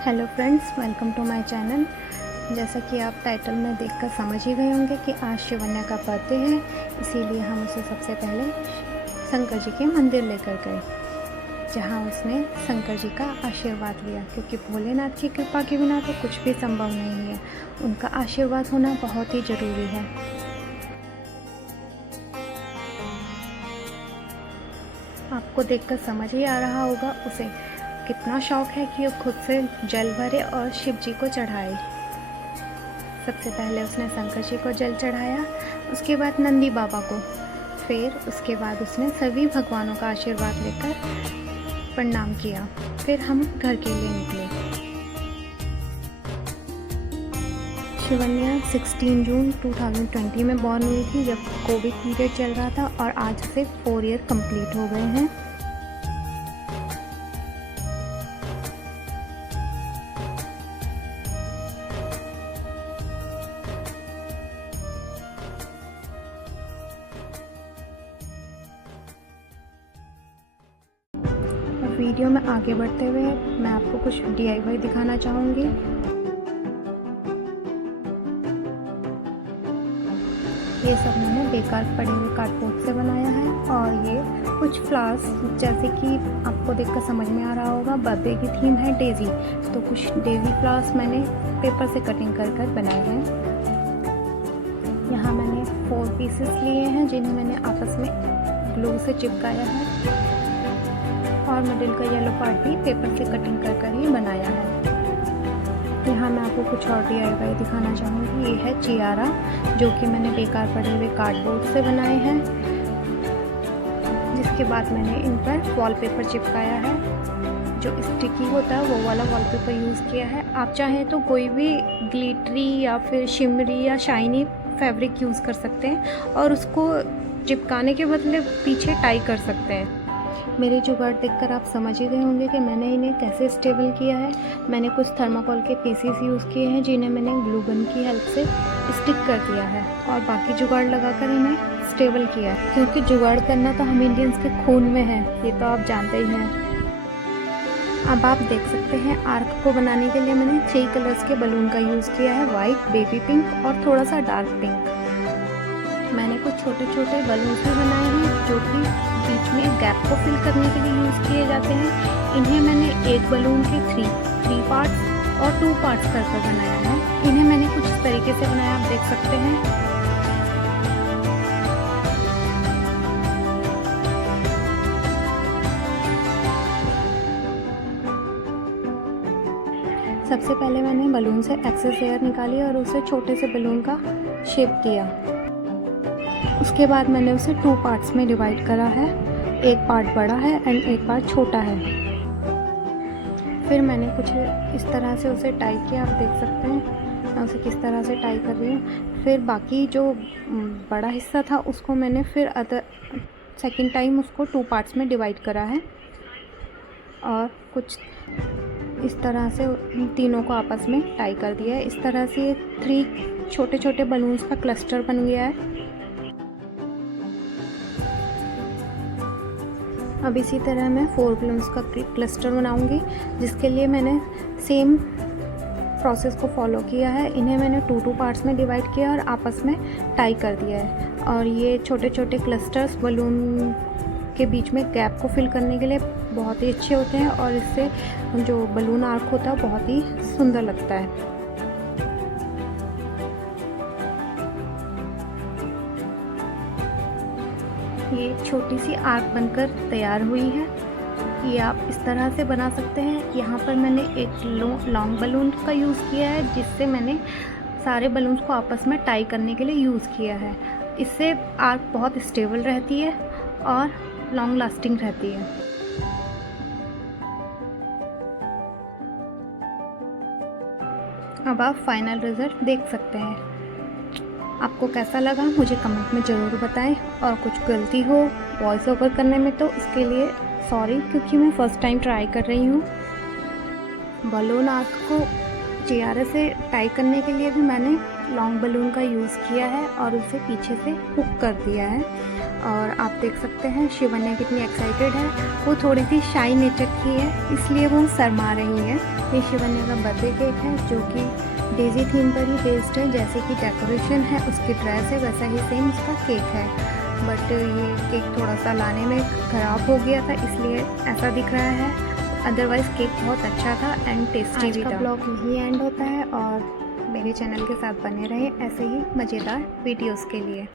Hello friends, welcome to my channel. जैसा कि आप टाइटल में देखकर समझ ही गए होंगे कि आज शिवन्या का बर्थडे है, इसीलिए हम उसे सबसे पहले शंकर जी के मंदिर लेकर गए, जहां उसने शंकर जी का आशीर्वाद लिया, क्योंकि भोलेनाथ की कृपा के बिना तो कुछ भी संभव नहीं है। उनका आशीर्वाद होना बहुत ही ज़रूरी है। आपको देखकर समझ ही आ रहा होगा उसे कितना शौक है कि वो खुद से जल भरे और शिव जी को चढ़ाए। सबसे पहले उसने शंकर जी को जल चढ़ाया, उसके बाद नंदी बाबा को, फिर उसके बाद उसने सभी भगवानों का आशीर्वाद लेकर प्रणाम किया। फिर हम घर के लिए निकले। शिवन्या 16 जून 2020 में बॉर्न हुई थी, जब कोविड पीरियड चल रहा था, और आज से 4 ईयर कंप्लीट हो गए हैं। वीडियो में आगे बढ़ते हुए मैं आपको कुछ DIY दिखाना चाहूँगी। ये सब मैंने बेकार पड़े हुए कार्डबोर्ड से बनाया है, और ये कुछ फ्लावर्स, जैसे कि आपको देखकर समझ में आ रहा होगा बर्थडे की थीम है डेजी, तो कुछ डेजी फ्लावर्स मैंने पेपर से कटिंग कर कर बनाए हैं। यहाँ मैंने 4 पीसेस लिए हैं, जिन्हें मैंने आपस में ग्लू से चिपकाया है, और मिडिल का येलो पार्ट भी पेपर से कटिंग कर कर ही बनाया है। यहाँ मैं आपको कुछ और DIY दिखाना चाहूँगी। ये है चियारा, जो कि मैंने बेकार पड़े हुए कार्डबोर्ड से बनाए हैं, जिसके बाद मैंने इन पर वॉलपेपर चिपकाया है। जो स्टिकी होता है वो वाला वॉलपेपर यूज़ किया है। आप चाहें तो कोई भी ग्लिटरी या फिर शिमरी या शाइनी फैब्रिक यूज़ कर सकते हैं, और उसको चिपकाने के बदले पीछे टाई कर सकते हैं। मेरे जुगाड़ देखकर आप समझ ही गए होंगे कि मैंने इन्हें कैसे स्टेबल किया है। मैंने कुछ थर्माकोल के पीसेस यूज़ किए हैं, जिन्हें मैंने ग्लू गन की हेल्प से स्टिक कर दिया है, और बाकी जुगाड़ लगाकर इन्हें स्टेबल किया है, क्योंकि जुगाड़ करना तो हम इंडियंस के खून में है, ये तो आप जानते ही हैं। अब आप देख सकते हैं, आर्क को बनाने के लिए मैंने 3 कलर्स के बलून का यूज़ किया है, वाइट, बेबी पिंक और थोड़ा सा डार्क पिंक। मैंने कुछ छोटे छोटे बलून्स भी बनाए हैं, जो कि बीच में गैप को फिल करने के लिए यूज़ किए जाते हैं। इन्हें मैंने एक बलून के 3 पार्ट्स और 2 पार्ट्स कर कर बनाया है। इन्हें मैंने कुछ इस तरीके से बनाया, आप देख सकते हैं। सबसे पहले मैंने बलून से एक्सेस एयर निकाली और उसे छोटे से बलून का शेप दिया। उसके बाद मैंने उसे 2 पार्ट्स में डिवाइड करा है, एक पार्ट बड़ा है एंड एक पार्ट छोटा है। फिर मैंने कुछ इस तरह से उसे टाई किया, आप देख सकते हैं मैं उसे किस तरह से टाई कर रही हूँ। फिर बाकी जो बड़ा हिस्सा था उसको मैंने फिर सेकंड टाइम उसको 2 पार्ट्स में डिवाइड करा है, और कुछ इस तरह से तीनों को आपस में टाई कर दिया है। इस तरह से 3 छोटे छोटे बलून्स का क्लस्टर बन गया है। अब इसी तरह मैं 4 बलून्स का क्लस्टर बनाऊंगी, जिसके लिए मैंने सेम प्रोसेस को फॉलो किया है। इन्हें मैंने 2 पार्ट्स में डिवाइड किया और आपस में टाई कर दिया है, और ये छोटे छोटे क्लस्टर्स बलून के बीच में गैप को फिल करने के लिए बहुत ही अच्छे होते हैं, और इससे जो बलून आर्क होता है बहुत ही सुंदर लगता है। ये छोटी सी आर्क बनकर तैयार हुई है। ये आप इस तरह से बना सकते हैं। यहाँ पर मैंने एक लॉन्ग बलून का यूज़ किया है, जिससे मैंने सारे बलून्स को आपस में टाई करने के लिए यूज़ किया है। इससे आर्क बहुत स्टेबल रहती है और लॉन्ग लास्टिंग रहती है। अब आप फाइनल रिज़ल्ट देख सकते हैं। आपको कैसा लगा मुझे कमेंट में ज़रूर बताएं, और कुछ गलती हो वॉइस ओवर करने में तो उसके लिए सॉरी, क्योंकि मैं फ़र्स्ट टाइम ट्राई कर रही हूँ। बलून आर्क को चियारे से टाई करने के लिए भी मैंने लॉन्ग बलून का यूज़ किया है, और उसे पीछे से हुक कर दिया है। और आप देख सकते हैं शिवन्या कितनी एक्साइटेड है। वो थोड़ी सी शाई नेचर की है, इसलिए वो शर्मा रही है। ये शिवन्या का बर्थडे केक है जो कि डेजी थीम पर ही बेस्ड है। जैसे कि डेकोरेशन है, उसकी ड्रेस है, वैसा ही सेम उसका केक है। बट ये केक थोड़ा सा लाने में ख़राब हो गया था, इसलिए ऐसा दिख रहा है। अदरवाइज़ केक बहुत अच्छा था एंड टेस्टी भी था। आज का ब्लॉग यही एंड होता है और मेरे चैनल के साथ बने रहे ऐसे ही मज़ेदार वीडियोस के लिए।